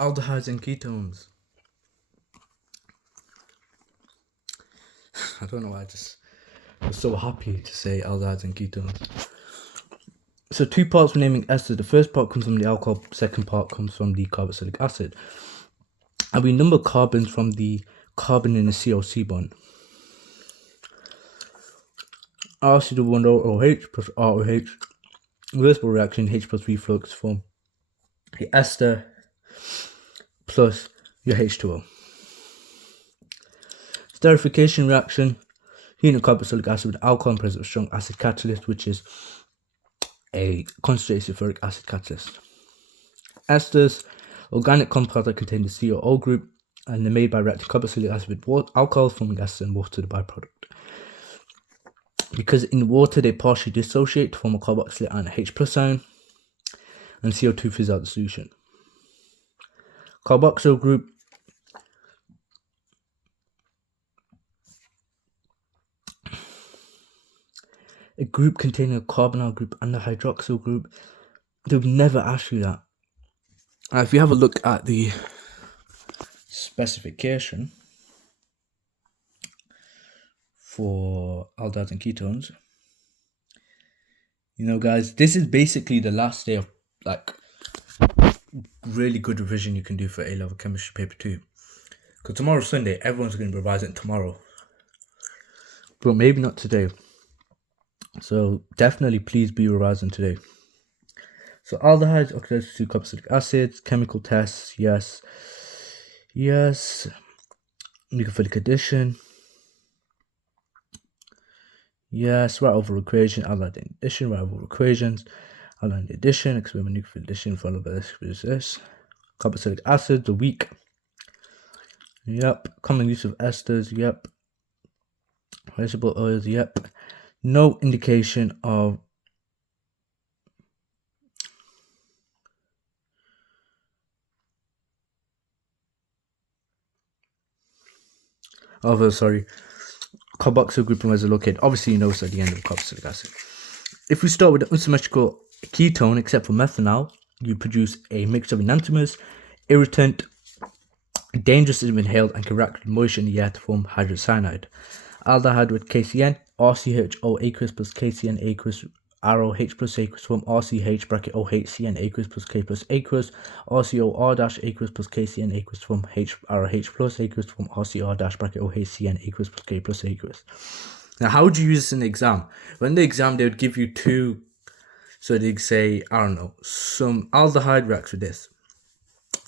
Aldehydes and ketones. I don't know why I just was so happy to say aldehydes and ketones. So 2 parts for naming esters. The first part comes from the alcohol, second part comes from the carboxylic acid. And we number carbons from the carbon in the COC bond. RC1OH plus ROH, reversible reaction, H plus reflux form the ester plus your H2O. Esterification reaction, heating carboxylic acid with alcohol in presence of strong acid catalyst, which is a concentrated sulfuric acid catalyst. Esters, organic compounds that contain the COO group, and they're made by reacting carboxylic acid with water, alcohol, forming ester, and water, the byproduct. Because in water they partially dissociate to form a carboxylate and a H plus ion, and CO2 fills out the solution. Carboxyl group, a group containing a carbonyl group and a hydroxyl group. They would never ask you that. If you have a look at the specification for aldehydes and ketones, you know, guys, this is basically the last day of like really good revision you can do for A-level chemistry paper 2. Because tomorrow's Sunday, everyone's going to be revising tomorrow, but maybe not today. So definitely please be revising today. So aldehydes oxidize to carboxylic acids, chemical tests, yes. Nucleophilic addition, yes. Right over equation, aldehyde addition, right over equations, aldehyde addition, experiment nucleophilic addition followed by this. Carboxylic acids are weak. Yep. Common use of esters, yep. Vegetable oils, yep. No indication of carboxyl group and where it's located. Obviously, you know it's at the end of carboxylic acid. If we start with the unsymmetrical ketone, except for methanol, you produce a mixture of enantiomers, irritant, dangerous if inhaled, and can react with moisture in the air to form hydrocyanide. Aldehyde with KCN, RCHO aqueous plus KCN aqueous, ROH plus aqueous form RCH bracket OH CN aqueous plus K plus aqueous, RCOR dash aqueous plus KCN aqueous form ROH plus aqueous form RCR dash bracket OH CN aqueous plus K plus aqueous. Now, how would you use this in the exam? When the exam, they would give you two, so they'd say, I don't know, some aldehyde reacts with this.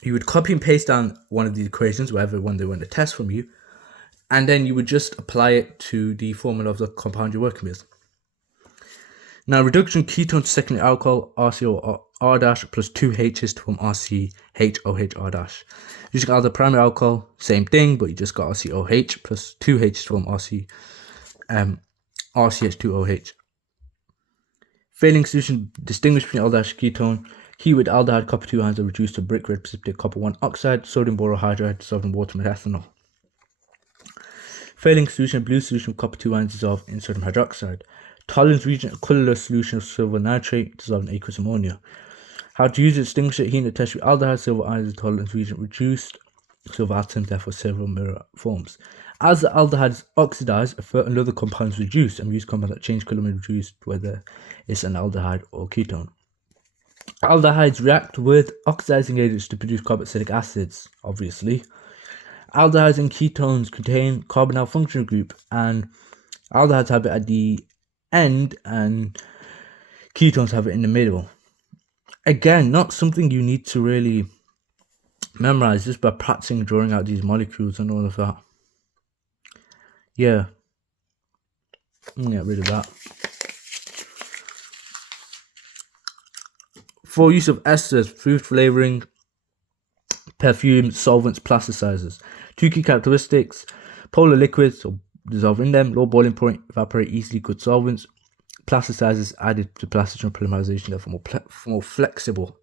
You would copy and paste down one of the equations, whatever one they want to test from you, and then you would just apply it to the formula of the compound you're working with. Now, reduction ketone to secondary alcohol, RCOR dash plus 2 H's to form RCHOHR dash. Using either primary alcohol, same thing, but you just got RCOH plus 2 H's to form RCH2OH. Failing solution, distinguish between aldehyde and ketone. Key with aldehyde, copper 2 ions are reduced to brick red precipitate copper 1 oxide, sodium borohydride dissolved in water with ethanol. Failing solution, blue solution with copper 2 ions dissolved in sodium hydroxide. Tolerance region, a colorless solution of silver nitrate dissolved in aqueous ammonia. How to use it, distinguish it, heating the test with aldehyde, silver ions, tolerance region reduced, silver atoms, therefore several mirror forms. As the aldehydes oxidize, another compound is reduced, and we use compounds that change color and reduced whether it's an aldehyde or ketone. Aldehydes react with oxidizing agents to produce carboxylic acids, obviously. Aldehydes and ketones contain carbonyl functional group, and aldehydes have it at the end and ketones have it in the middle. Again, not something you need to really memorize, just by practicing drawing out these molecules and all of that. Yeah, get rid of that. For use of esters, food flavoring, perfume, solvents, plasticizers. 2 key characteristics: polar liquids, or dissolve in them, low boiling point, evaporate easily, good solvents. Plasticizers added to plastigen polymerization, therefore more flexible.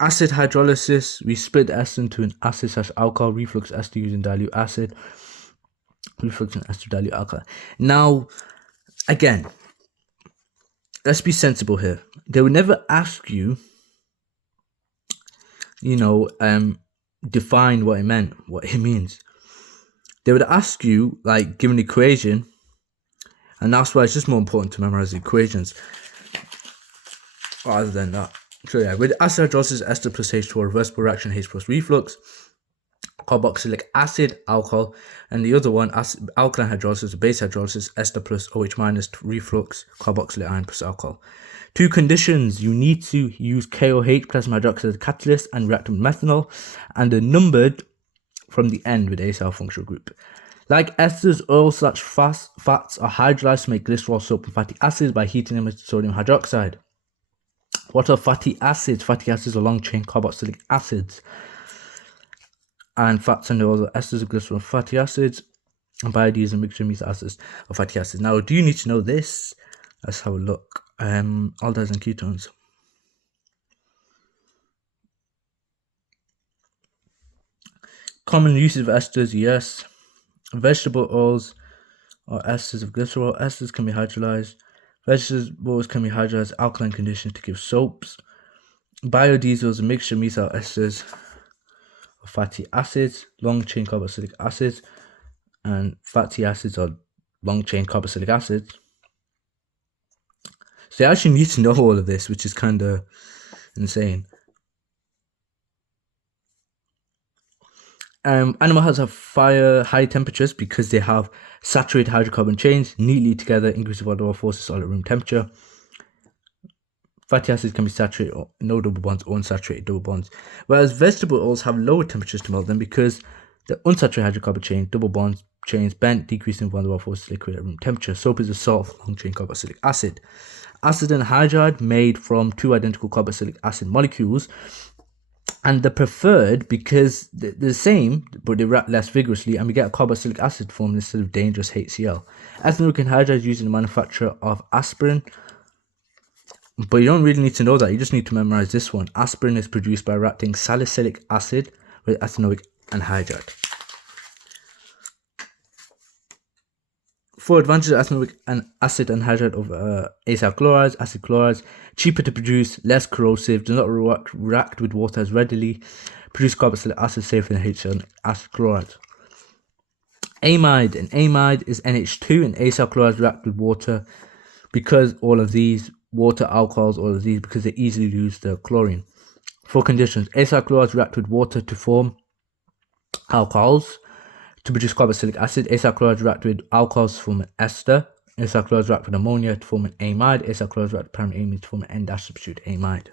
Acid hydrolysis, we split the ester into an acid/alcohol reflux ester using dilute acid. reflux and ester dilute alkali. Now, again, let's be sensible here. They would never ask you, define what it means. They would ask you, like, give an equation, and that's why it's just more important to memorize the equations rather than that. So yeah, with acid hydrolysis, ester plus H2O, reversible reaction, H plus reflux, carboxylic acid, alcohol, and the other one, alkaline hydrolysis, base hydrolysis, ester plus OH minus, reflux, carboxylic ion plus alcohol. Two conditions: you need to use KOH, plasma hydroxide catalyst, and react with methanol, and they're numbered from the end with acyl functional group. Like esters, oils/fats are hydrolyzed to make glycerol, soap, and fatty acids by heating them with sodium hydroxide. What are fatty acids? Fatty acids are long-chain carboxylic acids. And fats and oils are esters of glycerol, fatty acids, and biodiesel and mixture amino acids are fatty acids. Now, do you need to know this? Let's have a look. Aldehydes and ketones. Common uses of esters, yes. Vegetable oils are esters of glycerol. Esters can be hydrolyzed. Vegetables can be hydrolyzed alkaline conditions to give soaps. Biodiesel is a mixture of methyl esters of fatty acids, long-chain carboxylic acids, and fatty acids are long-chain carboxylic acids. So you actually need to know all of this, which is kind of insane. Animal hearts have high temperatures because they have saturated hydrocarbon chains neatly together, increasing van der Waals forces at room temperature. Fatty acids can be saturated, or no double bonds, or unsaturated double bonds. Whereas vegetable oils have lower temperatures to melt them because the unsaturated hydrocarbon chain, double bonds, chains bent, decreasing van der Waals forces liquid at room temperature. Soap is a salt of long-chain carboxylic acid. Acid and hydride made from two identical carboxylic acid molecules, and they're preferred because they're the same, but they react less vigorously, and we get a carboxylic acid formed instead of dangerous HCl. Ethanoic anhydride is used in the manufacture of aspirin, but you don't really need to know that. You just need to memorize this one. Aspirin is produced by reacting salicylic acid with ethanoic anhydride. 4 advantages of ethanoic acid anhydride over acyl chlorides, acid chlorides: cheaper to produce, less corrosive, do not react with water as readily, produce carboxylic acid safer than HCl and acid chlorides. Amide. An amide is NH2, and acyl chlorides react with water because all of these, water, alcohols, all of these, because they easily lose the chlorine. 4 conditions: acyl chlorides react with water to form alcohols, to produce carboxylic acid. Acyl chlorides react with alcohols to form an ester. Acyl chlorides react with ammonia to form an amide. Acyl chlorides react with paramine amines to form an N- substitute amide.